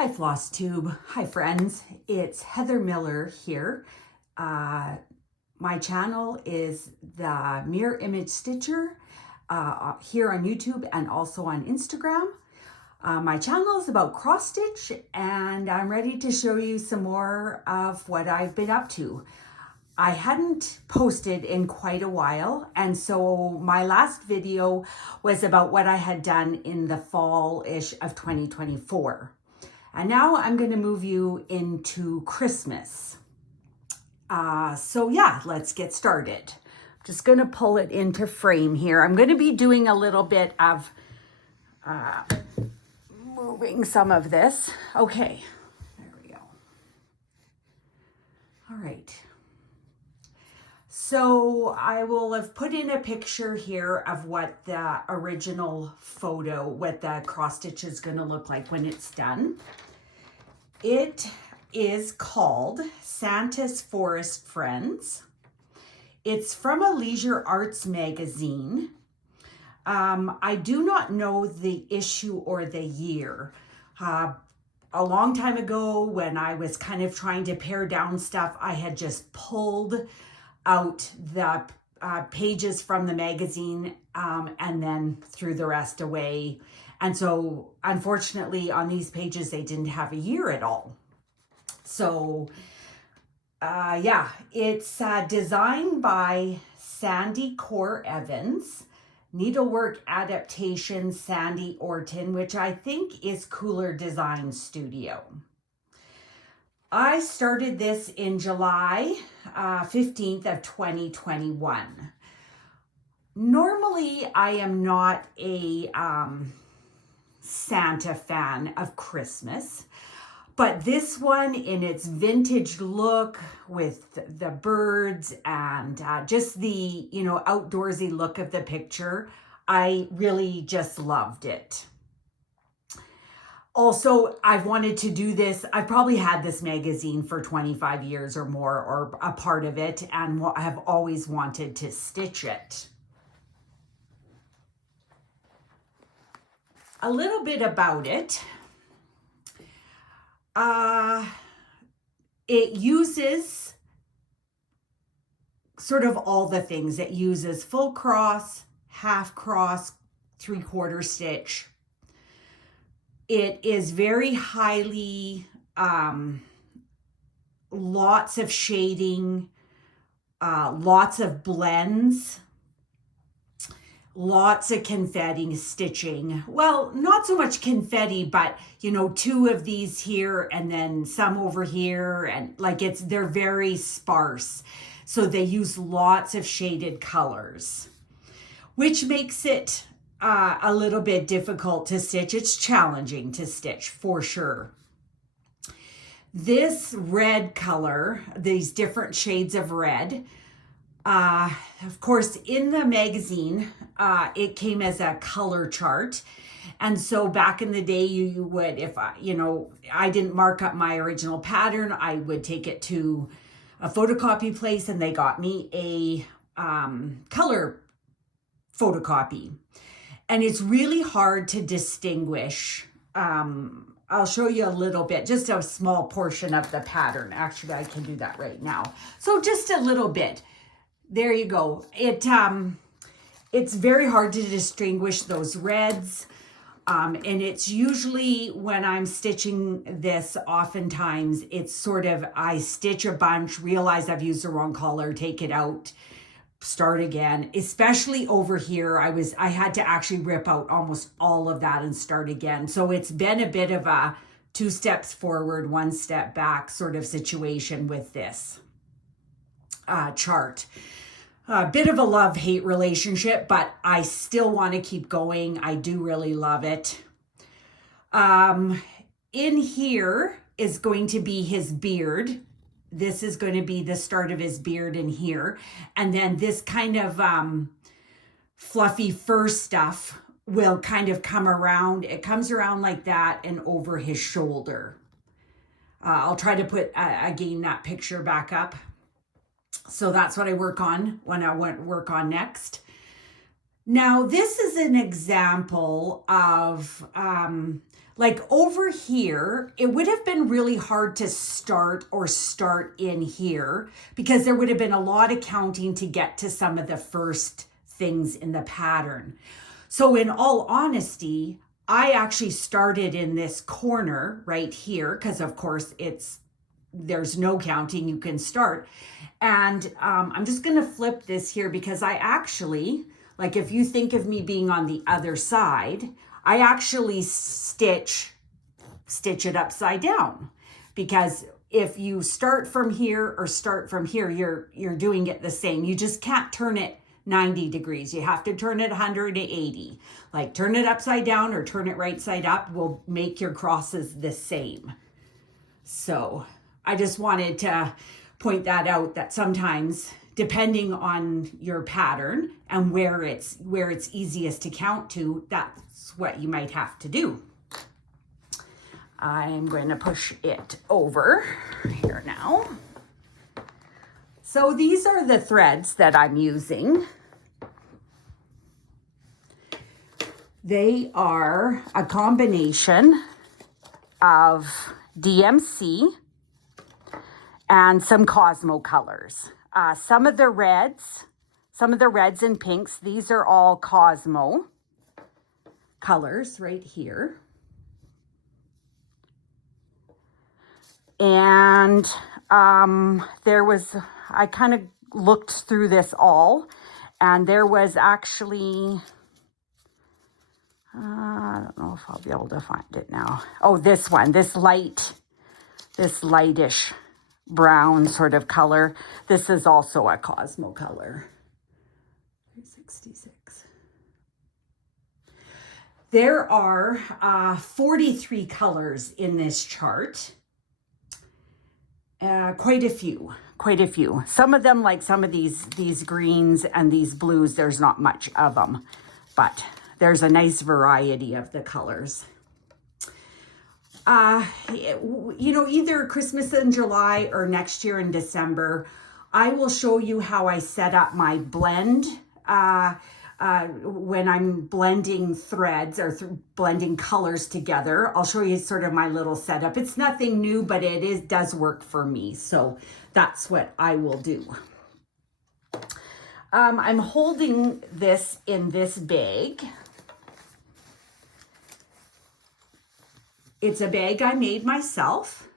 Hi Flosstube, hi friends, it's Heather Miller here. My channel is the Mirror Image Stitcher here on YouTube and also on Instagram. My channel is about cross stitch and I'm ready to show you some more of what I've been up to. I hadn't posted in quite a while, and so my last video was about what I had done in the fall-ish of 2024. And now I'm going to move you into Christmas. So yeah, let's get started. I'm just going to pull it into frame here. I'm going to be doing a little bit of moving some of this. Okay, there we go. All right. So I will have put in a picture here of what the original photo, what the cross stitch is going to look like when it's done. It is called Santa's Forest Friends. It's from a leisure arts magazine. I do not know the issue or the year. A long time ago when I was kind of trying to pare down stuff, I had just pulled out the pages from the magazine and then threw the rest away. And so unfortunately on these pages, they didn't have a year at all. So yeah, it's designed by Sandy Core Evans, needlework adaptation Sandy Orton, which I think is Cooler Design Studio. I started this in July 15th of 2021. Normally, I am not a Santa fan of Christmas, but this one in its vintage look with the birds and just the, outdoorsy look of the picture, I really just loved it. Also, I've wanted to do this. I've probably had this magazine for 25 years or more, or a part of it, and I have always wanted to stitch it. A little bit about it. It uses sort of all the things. It uses full cross, half cross, 3/4 stitch. It is very highly, lots of shading, lots of blends, lots of confetti stitching. Well, not so much confetti, but, 2 of these here and then some over here. And they're very sparse. So they use lots of shaded colors, which makes it a little bit difficult to stitch. It's challenging to stitch for sure. This red color, these different shades of red, of course, in the magazine, it came as a color chart. And so back in the day, you would, if I didn't mark up my original pattern, I would take it to a photocopy place and they got me a color photocopy. And it's really hard to distinguish. I'll show you a little bit, just a small portion of the pattern. Actually, I can do that right now. So just a little bit. There you go. It's very hard to distinguish those reds. And it's usually when I'm stitching this, oftentimes it's sort of, I stitch a bunch, realize I've used the wrong color, take it out, start again. Especially over here, I had to actually rip out almost all of that and start again. So it's been a bit of a 2 steps forward, 1 step back sort of situation with this chart. A bit of a love-hate relationship, but I still want to keep going. I do really love it. In here is going to be his beard. This is going to be the start of his beard in here. And then this kind of fluffy fur stuff will kind of come around. It comes around like that and over his shoulder. I'll try to put, again, that picture back up. So that's what I work on when I work on next. Now, this is an example of, like over here, it would have been really hard to start in here because there would have been a lot of counting to get to some of the first things in the pattern. So in all honesty, I actually started in this corner right here because of course there's no counting, you can start. And I'm just gonna flip this here because I actually, like if you think of me being on the other side, I actually stitch it upside down, because if you start from here or start from here, you're doing it the same. You just can't turn it 90 degrees. You have to turn it 180. Like turn it upside down or turn it right side up will make your crosses the same. So I just wanted to point that out, that sometimes depending on your pattern and where it's easiest to count to, that's what you might have to do. I'm going to push it over here now. So these are the threads that I'm using. They are a combination of DMC and some Cosmo colors. Some of the reds and pinks, these are all Cosmo colors right here. And I kind of looked through this all, and there was actually, I don't know if I'll be able to find it now. Oh, this one, this lightish brown sort of color. This is also a Cosmo color. 366. There are 43 colors in this chart. Quite a few. Some of them, like some of these greens and these blues, there's not much of them, but there's a nice variety of the colors. Either Christmas in July or next year in December, I will show you how I set up my blend when I'm blending threads or blending colors together. I'll show you sort of my little setup. It's nothing new, but it does work for me. So that's what I will do. I'm holding this in this bag. It's a bag I made myself.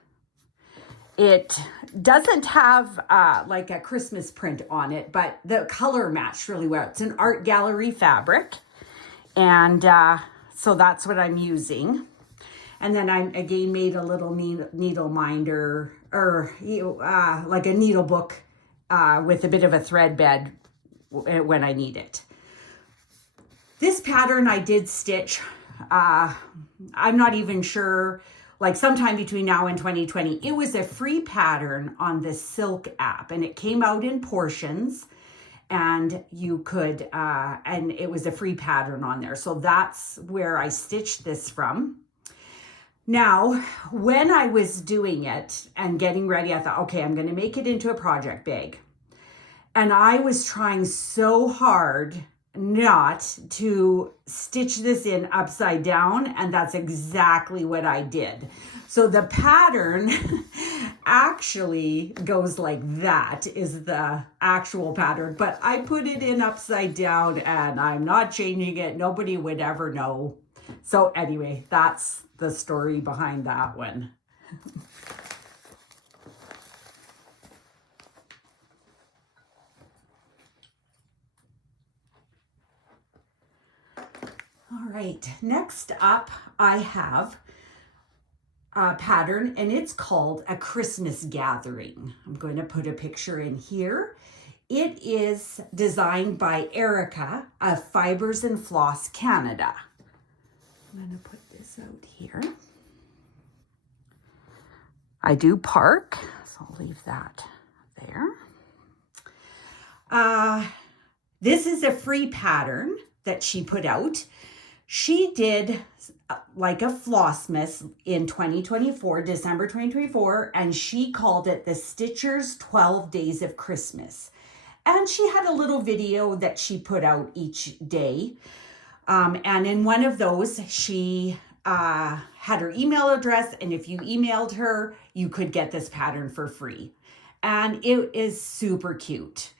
It doesn't have like a Christmas print on it, but the color matched really well. It's an art gallery fabric. And so that's what I'm using. And then I again made a little needle minder, or like a needle book with a bit of a thread bed when I need it. This pattern I did stitch, I'm not even sure, like sometime between now and 2020. It was a free pattern on the Silk app, and it came out in portions, and you could, and it was a free pattern on there. So that's where I stitched this from. Now, when I was doing it and getting ready, I thought, okay, I'm going to make it into a project bag. And I was trying so hard not to stitch this in upside down, and that's exactly what I did. So the pattern actually goes like that, is the actual pattern, but I put it in upside down and I'm not changing it. Nobody would ever know. So anyway, that's the story behind that one. All right, next up I have a pattern, and it's called A Christmas Gathering. I'm going to put a picture in here. It is designed by Erica of Fibers and Floss Canada. I'm going to put this out here. I do park, so I'll leave that there. This is a free pattern that she put out. She did like a Flossmas in 2024, December 2024, and she called it the Stitchers 12 Days of Christmas. And she had a little video that she put out each day. And in one of those, she had her email address, and if you emailed her, you could get this pattern for free. And it is super cute.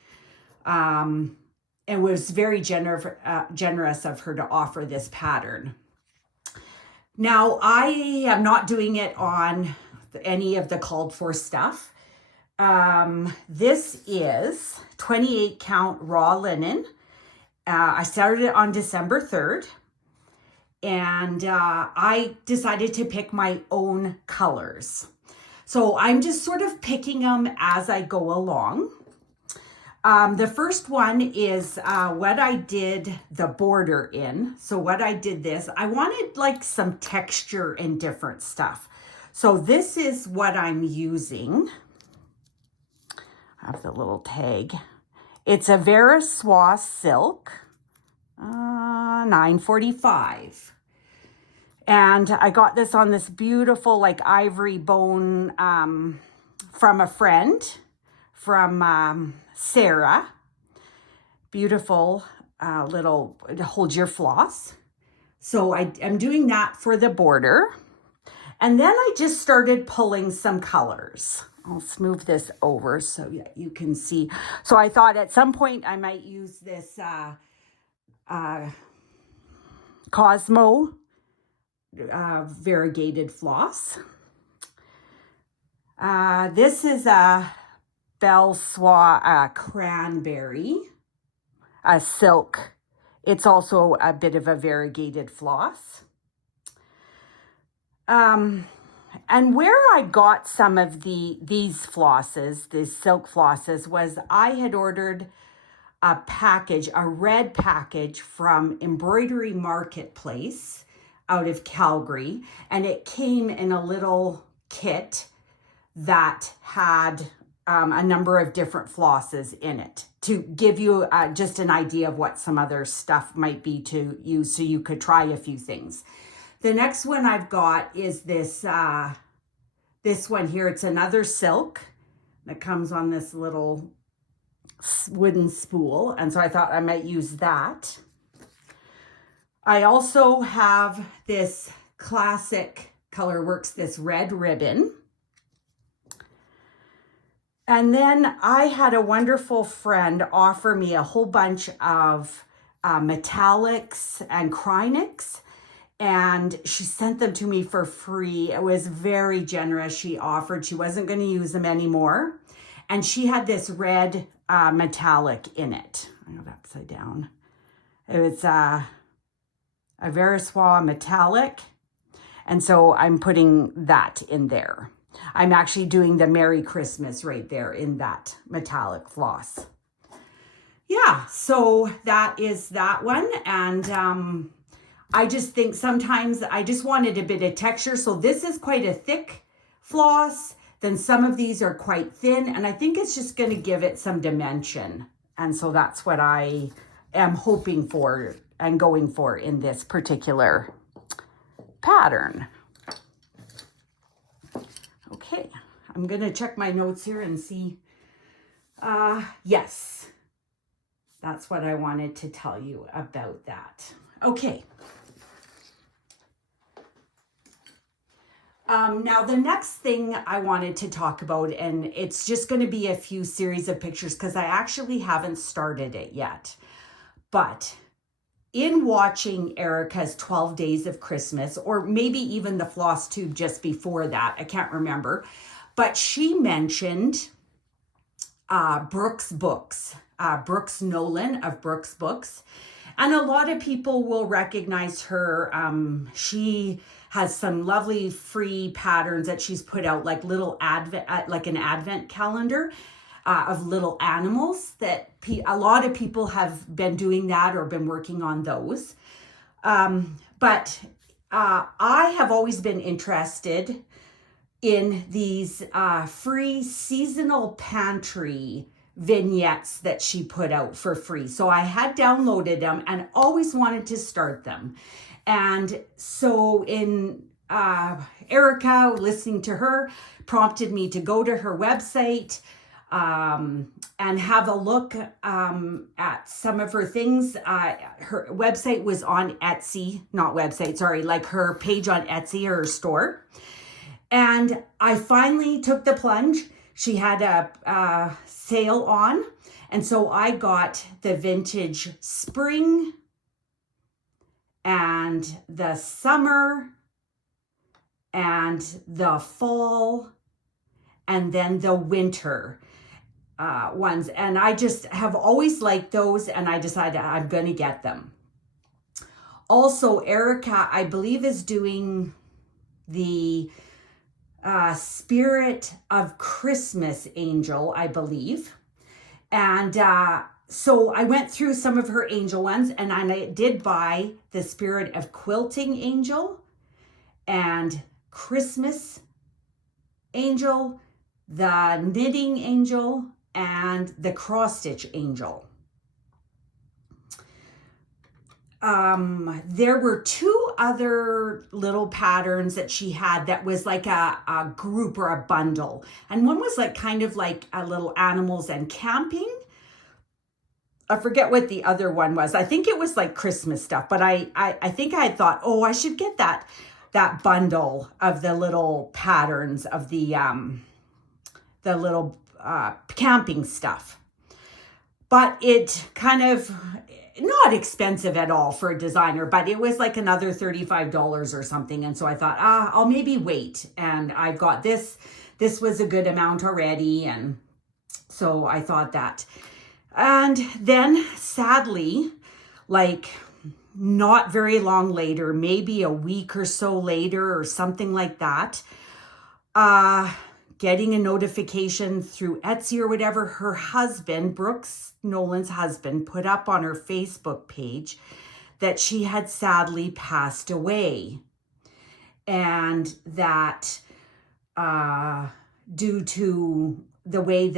It was very generous of her to offer this pattern. Now, I am not doing it on any of the called for stuff. This is 28 count raw linen. I started it on December 3rd, and I decided to pick my own colors. So I'm just sort of picking them as I go along. The first one is what I did the border in. So what I did this, I wanted like some texture and different stuff. So this is what I'm using. I have the little tag. It's a Veriswa silk, $9.45. And I got this on this beautiful like ivory bone from a friend, from Sarah. Beautiful little, hold your floss. So I'm doing that for the border. And then I just started pulling some colors. I'll smooth this over so you can see. So I thought at some point I might use this Cosmo variegated floss. This is a Belsois cranberry, a silk. It's also a bit of a variegated floss. And where I got some of these flosses, these silk flosses, was I had ordered a package, a red package from Embroidery Marketplace out of Calgary. And it came in a little kit that had a number of different flosses in it to give you just an idea of what some other stuff might be to use, so you could try a few things. The next one I've got is this one here. It's another silk that comes on this little wooden spool. And so I thought I might use that. I also have this classic Colorworks, this red ribbon. And then I had a wonderful friend offer me a whole bunch of metallics and Krynics. And she sent them to me for free. It was very generous. She offered, she wasn't going to use them anymore. And she had this red metallic in it. I got it upside down. It was a Veriswa metallic. And so I'm putting that in there. I'm actually doing the Merry Christmas right there in that metallic floss. Yeah, so that is that one. And I just think sometimes I just wanted a bit of texture. So this is quite a thick floss. Then some of these are quite thin. And I think it's just going to give it some dimension. And so that's what I am hoping for and going for in this particular pattern. Okay, I'm going to check my notes here and see. Yes, that's what I wanted to tell you about that. Okay. Now, the next thing I wanted to talk about, and it's just going to be a few series of pictures because I actually haven't started it yet. But in watching Erica's 12 Days of Christmas, or maybe even the Flosstube just before that, I can't remember, but she mentioned Brooks Books, Brooks Nolan of Brooks Books. And a lot of people will recognize her. She has some lovely free patterns that she's put out, like little like an advent calendar of little animals that a lot of people have been doing that or been working on those. But I have always been interested in these free seasonal pantry vignettes that she put out for free. So I had downloaded them and always wanted to start them. And so in Erica, listening to her, prompted me to go to her website. and have a look at some of her things. Her website was on Etsy, not website, sorry, like her page on Etsy, her store. And I finally took the plunge. She had a sale on. And so I got the vintage spring and the summer and the fall and then the winter ones. And I just have always liked those, and I decided I'm going to get them. Also, Erica, I believe, is doing the Spirit of Christmas Angel, I believe. And so I went through some of her angel ones, and I did buy the Spirit of Quilting Angel and Christmas Angel, the Knitting Angel, and the Cross Stitch Angel. There were two other little patterns that she had that was like a group or a bundle. And one was like kind of like a little animals and camping. I forget what the other one was. I think it was like Christmas stuff, but I think I had thought, oh, I should get that bundle of the little patterns of the little camping stuff. But it kind of, not expensive at all for a designer, but it was like another $35 or something. And so I thought, I'll maybe wait. And I've got this. This was a good amount already. And so I thought that. And then sadly, like not very long later, maybe a week or so later or something like that, getting a notification through Etsy or whatever, her husband, Brooks Nolan's husband, put up on her Facebook page that she had sadly passed away. And that due to the way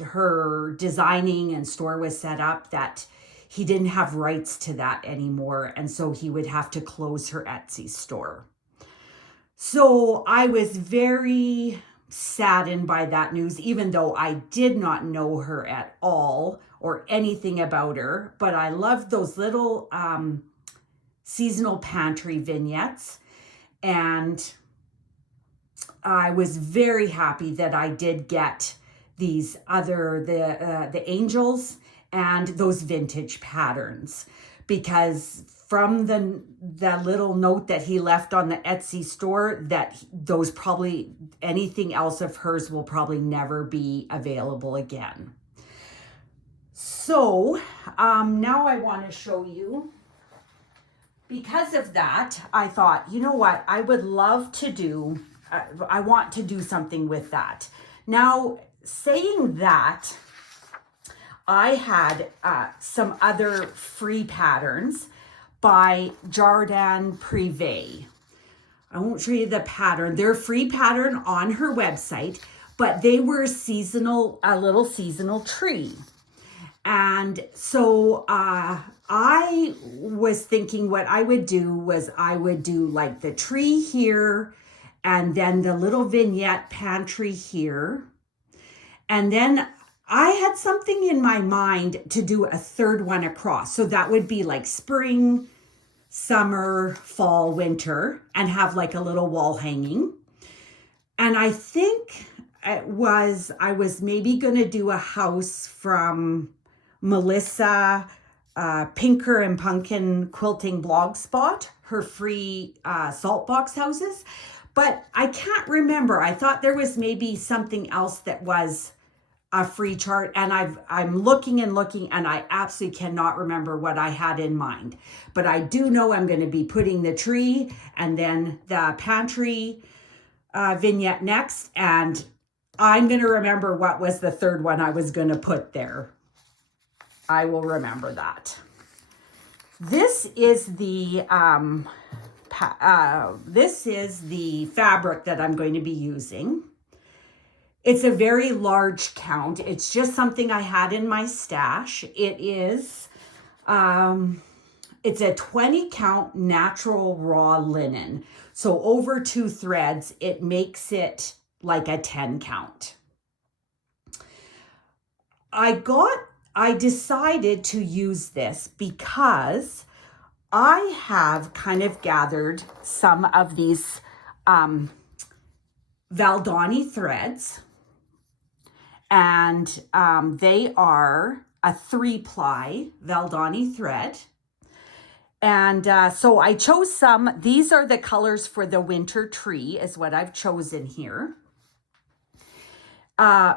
her designing and store was set up, that he didn't have rights to that anymore. And so he would have to close her Etsy store. So I was very saddened by that news, even though I did not know her at all or anything about her. But I loved those little seasonal pantry vignettes. And I was very happy that I did get these the angels and those vintage patterns, because from the little note that he left on the Etsy store, that those probably, anything else of hers will probably never be available again. So now I want to show you, because of that, I thought, you know what, I would love to do, I want to do something with that. Now, saying that, I had some other free patterns by Jardin Privé. I won't show you the pattern. They're free pattern on her website, but they were a little seasonal tree. And so I was thinking what I would do was I would do like the tree here, and then the little vignette pantry here. And then I had something in my mind to do a third one across. So that would be like spring, summer, fall, winter, and have like a little wall hanging. And I think I was maybe going to do a house from Melissa Pinker and Pumpkin Quilting Blogspot, her free salt box houses. But I can't remember. I thought there was maybe something else that was a free chart, and I'm looking and I absolutely cannot remember what I had in mind. But I do know I'm going to be putting the tree and then the pantry vignette next, and I'm going to remember what was the third one I was going to put there. I will remember that. This is the fabric that I'm going to be using. It's a very large count. It's just something I had in my stash. It is, it's a 20 count natural raw linen. So over 2 threads, it makes it like a 10 count. I decided to use this because I have kind of gathered some of these Valdani threads, and they are a 3-ply Valdani thread. And so I chose some. These are the colors for the winter tree is what I've chosen here.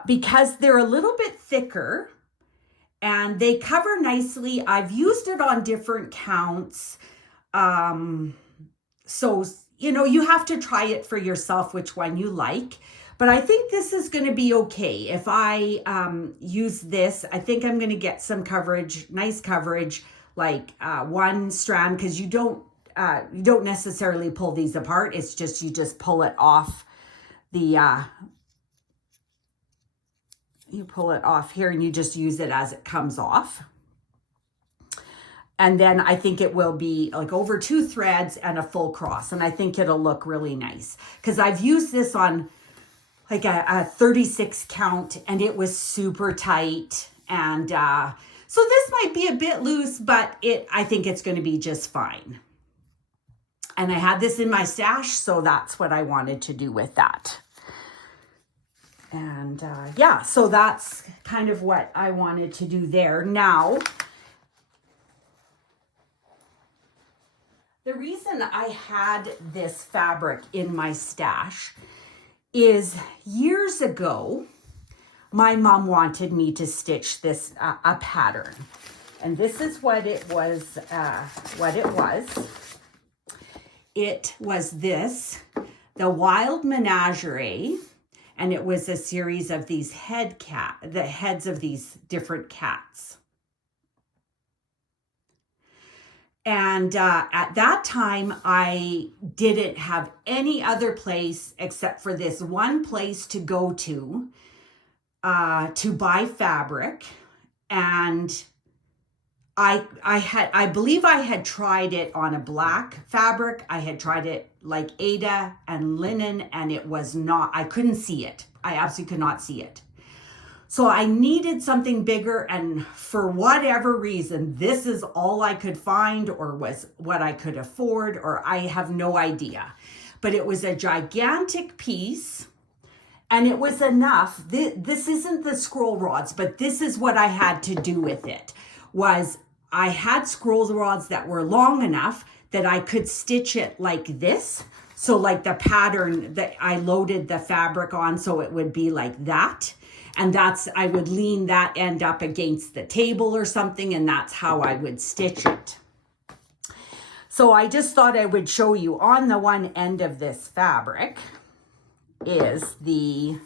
Because they're a little bit thicker and they cover nicely. I've used it on different counts. So, you know, you have to try it for yourself, which one you like. But I think this is going to be okay. If I use this, I think I'm going to get some coverage, nice coverage, like one strand, because you don't necessarily pull these apart. It's just, you just pull it off the, you pull it off here and you just use it as it comes off. And then I think it will be like over 2 threads and a full cross. And I think it'll look really nice because I've used this on like a 36 count and it was super tight. And so this might be a bit loose, but I think it's going to be just fine. And I had this in my stash, so that's what I wanted to do with that. And yeah, so that's kind of what I wanted to do there. Now, the reason I had this fabric in my stash is years ago, my mom wanted me to stitch this a pattern. And this is what it was, It was this, the Wild Menagerie, and it was a series of these the heads of these different cats. And at that time, I didn't have any other place except for this one place to go to buy fabric. And I believe I had tried it on a black fabric. I had tried it like Ada and linen, and it was not, I couldn't see it. I absolutely could not see it. So I needed something bigger, and for whatever reason, this is all I could find, or was what I could afford, or I have no idea. But it was a gigantic piece, and it was enough. This isn't the scroll rods, but this is what I had to do with it. Was I had scroll rods that were long enough that I could stitch it like this. So like the pattern that I loaded the fabric on, so it would be like that. And I would lean that end up against the table or something, and that's how I would stitch it. So I just thought I would show you on the one end of this fabric is the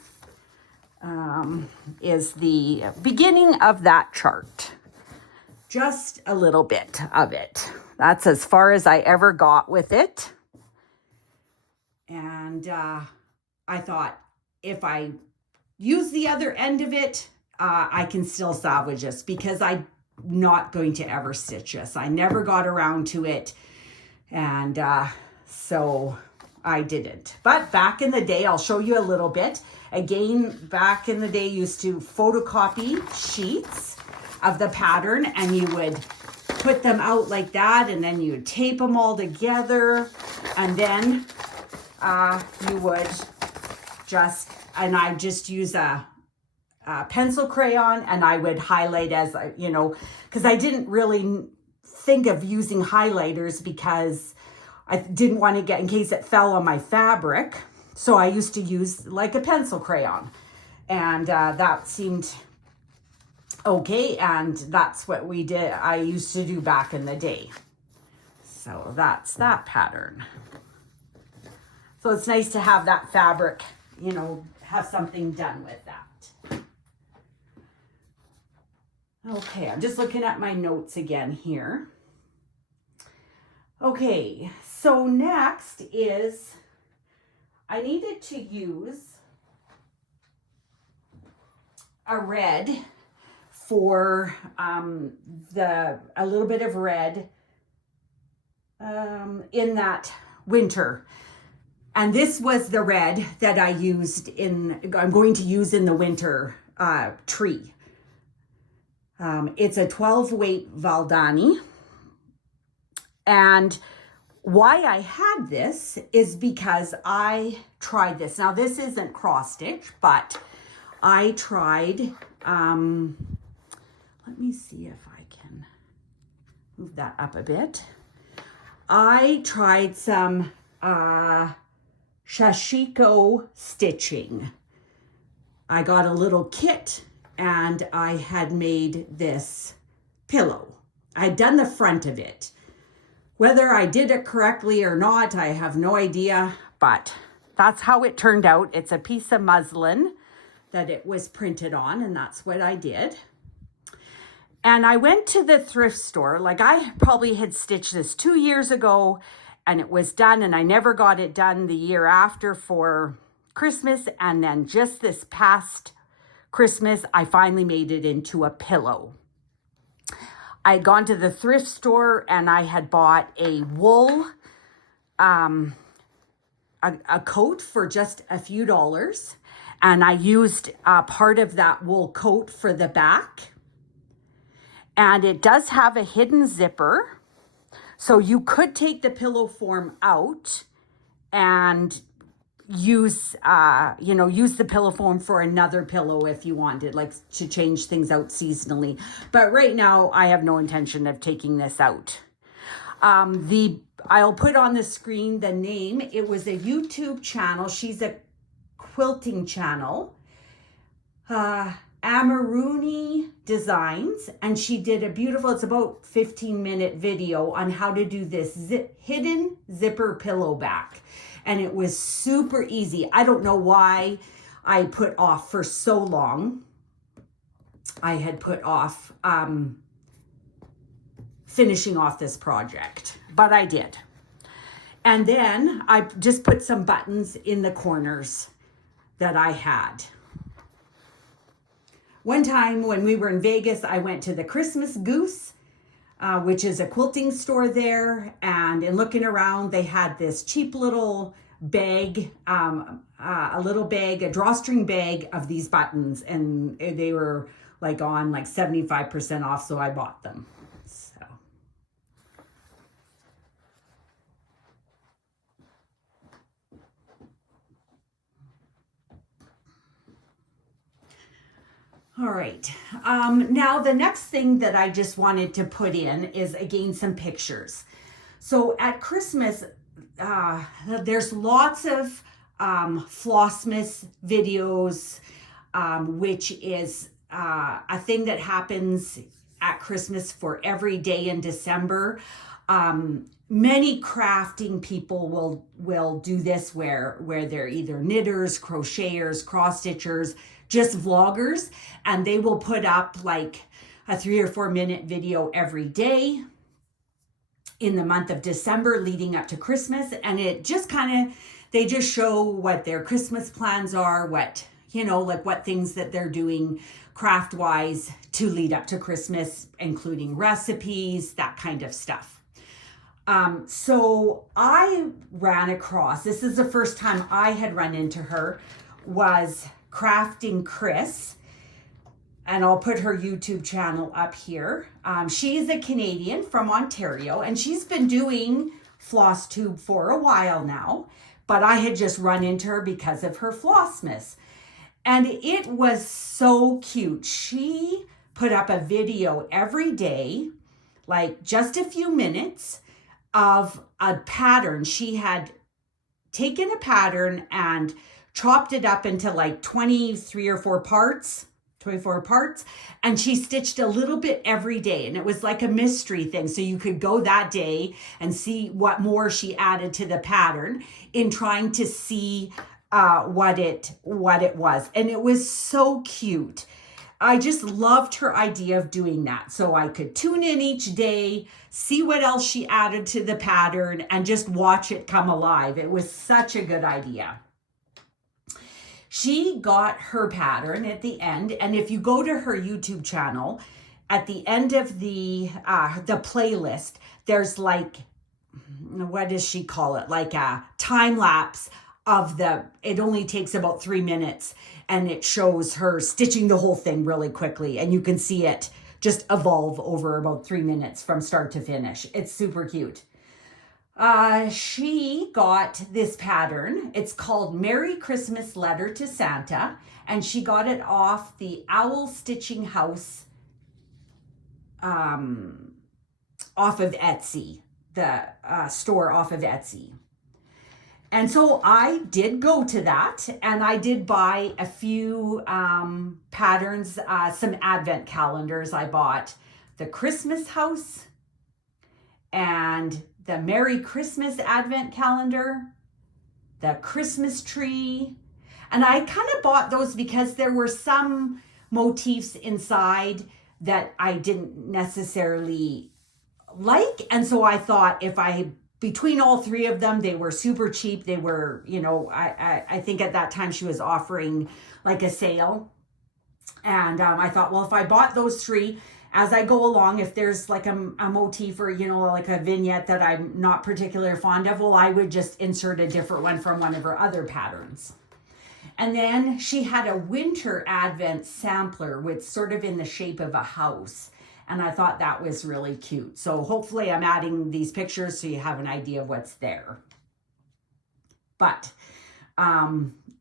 beginning of that chart. Just a little bit of it. That's as far as I ever got with it. And I thought if I use the other end of it, I can still salvage this because I'm not going to ever stitch this. I never got around to it. And so I didn't. But back in the day, I'll show you a little bit. Again, back in the day, used to photocopy sheets of the pattern, and you would put them out like that, and then you would tape them all together, and then you would and I just use a pencil crayon, and I would highlight as, you know, because I didn't really think of using highlighters because I didn't want to get, in case it fell on my fabric. So I used to use like a pencil crayon, and that seemed okay. And that's what I used to do back in the day. So that's that pattern. So it's nice to have that fabric, you know, have something done with that. Okay, I'm just looking at my notes again here. Okay, so next is I needed to use a red for a little bit of red in that winter. And this was the red that I'm going to use in the winter tree. It's a 12 weight Valdani. And why I had this is because I tried this. Now this isn't cross stitch, but I tried, let me see if I can move that up a bit. I tried some sashiko stitching. I got a little kit and I had made this pillow. I had done the front of it. Whether I did it correctly or not, I have no idea, but that's how it turned out. It's a piece of muslin that it was printed on, and that's what I did. And I went to the thrift store. Like, I probably had stitched this 2 years ago and it was done, and I never got it done the year after for Christmas. And then just this past Christmas, I finally made it into a pillow. I had gone to the thrift store and I had bought a wool, a coat for just a few dollars. And I used part of that wool coat for the back. And it does have a hidden zipper. So you could take the pillow form out and use the pillow form for another pillow if you wanted, like to change things out seasonally. But right now I have no intention of taking this out. I'll put on the screen the name. It was a YouTube channel. She's a quilting channel, Amaruni Designs, and she did a beautiful, it's about 15-minute video on how to do this hidden zipper pillow back. And it was super easy. I don't know why I put off for so long. I had put off finishing off this project, but I did. And then I just put some buttons in the corners that I had. One time when we were in Vegas, I went to the Christmas Goose, which is a quilting store there. And in looking around, they had this cheap little bag, a drawstring bag of these buttons. And they were like on like 75% off, so I bought them. All right, now the next thing that I just wanted to put in is, again, some pictures. So at Christmas, there's lots of Flossmas videos, which is a thing that happens at Christmas for every day in December. Many crafting people will do this where they're either knitters, crocheters, cross stitchers, just vloggers, and they will put up like a 3 or 4 minute video every day in the month of December leading up to Christmas. And it just they just show what their Christmas plans are, what things that they're doing craft wise to lead up to Christmas, including recipes, that kind of stuff. So I ran across, this is the first time I had run into her, was Crafting Chris, and I'll put her YouTube channel up here. She's a Canadian from Ontario, and she's been doing Flosstube for a while now, but I had just run into her because of her Flossmas, and it was so cute. She put up a video every day, like just a few minutes, of a pattern. She had taken a pattern and chopped it up into like 24 parts, and she stitched a little bit every day, and it was like a mystery thing. So you could go that day and see what more she added to the pattern in trying to see what it was. And it was so cute. I just loved her idea of doing that. So I could tune in each day, see what else she added to the pattern, and just watch it come alive. It was such a good idea. She got her pattern at the end, and if you go to her YouTube channel, at the end of the playlist, there's like, what does she call it? Like a time lapse of it only takes about 3 minutes, and it shows her stitching the whole thing really quickly, and you can see it just evolve over about 3 minutes from start to finish. It's super cute. She got this pattern. It's called Merry Christmas Letter to Santa, and she got it off the Owl Stitching House off of Etsy, the store off of Etsy. And so I did go to that, and I did buy a few patterns, some advent calendars. I bought the Christmas house and the Merry Christmas advent calendar, the Christmas tree. And I kind of bought those because there were some motifs inside that I didn't necessarily like. And so I thought between all three of them, they were super cheap. They were, I think at that time she was offering like a sale. And I thought, well, if I bought those three, as I go along, if there's like a motif or, like a vignette that I'm not particularly fond of, well, I would just insert a different one from one of her other patterns. And then she had a winter advent sampler with sort of in the shape of a house. And I thought that was really cute. So hopefully I'm adding these pictures so you have an idea of what's there. But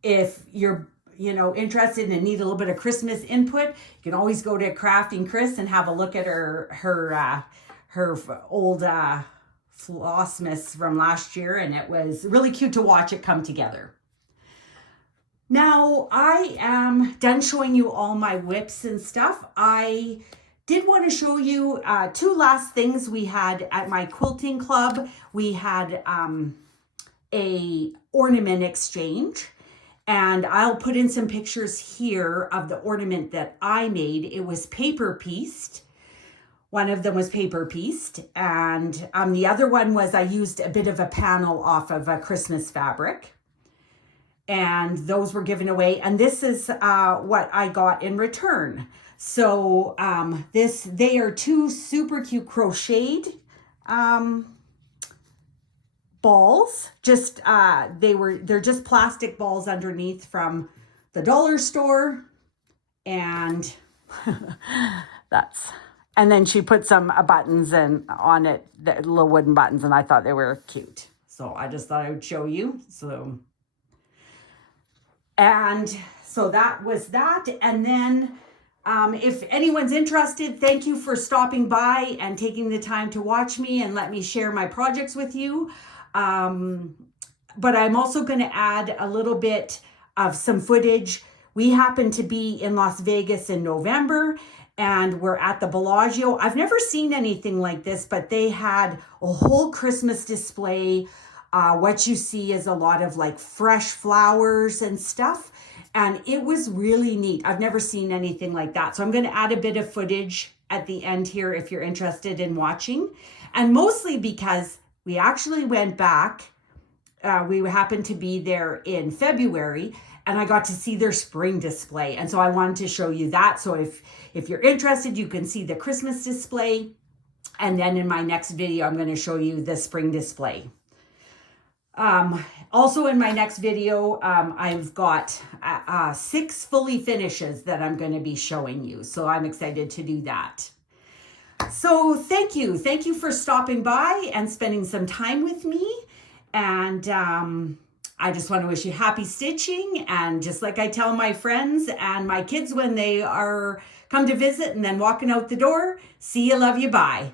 if you're interested and need a little bit of Christmas input, you can always go to Crafting Chris and have a look at her old Flossmas from last year, and it was really cute to watch it come together. Now I am done showing you all my whips and stuff. I did want to show you two last things we had at my quilting club. We had a ornament exchange. And I'll put in some pictures here of the ornament that I made. It was paper pieced. One of them was paper pieced. And the other one was I used a bit of a panel off of a Christmas fabric. And those were given away. And this is what I got in return. So they are two super cute crocheted balls. Just they're just plastic balls underneath from the dollar store, and and then she put some buttons on it, the little wooden buttons, and I thought they were cute, so I just thought I would show you. So that was that. And then if anyone's interested, thank you for stopping by and taking the time to watch me and let me share my projects with you. But I'm also going to add a little bit of some footage. We happen to be in Las Vegas in November, and we're at the Bellagio. I've never seen anything like this, but they had a whole Christmas display. What you see is a lot of like fresh flowers and stuff, and it was really neat. I've never seen anything like that. So I'm going to add a bit of footage at the end here if you're interested in watching, and mostly because we actually went back. We happened to be there in February, and I got to see their spring display. And so I wanted to show you that. So if you're interested, you can see the Christmas display. And then in my next video, I'm going to show you the spring display. Also in my next video, I've got 6 fully finishes that I'm going to be showing you. So I'm excited to do that. So thank you for stopping by and spending some time with me. And I just want to wish you happy stitching. And just like I tell my friends and my kids when they come to visit and then walking out the door, see you, love you, bye.